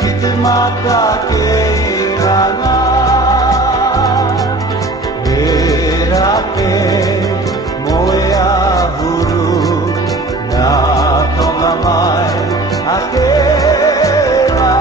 ki te mata ke iranga e rake moe ahuru na tonga mai a ke rā.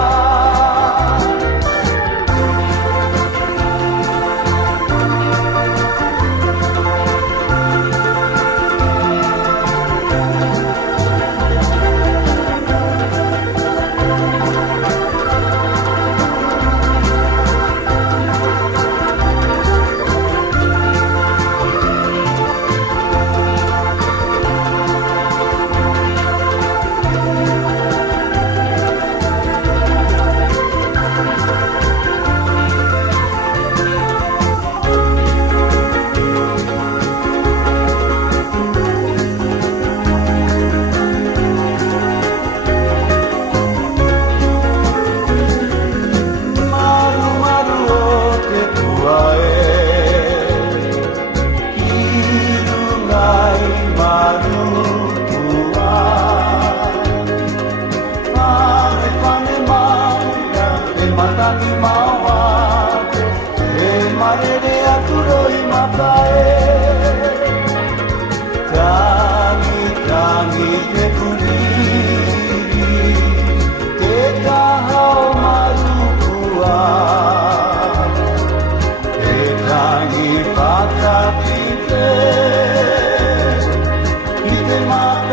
Mataki maua, e marere aturo I matae. Tangi, tangi te kuriri, te tahao marukua. Te tangi whakatite, ki te mata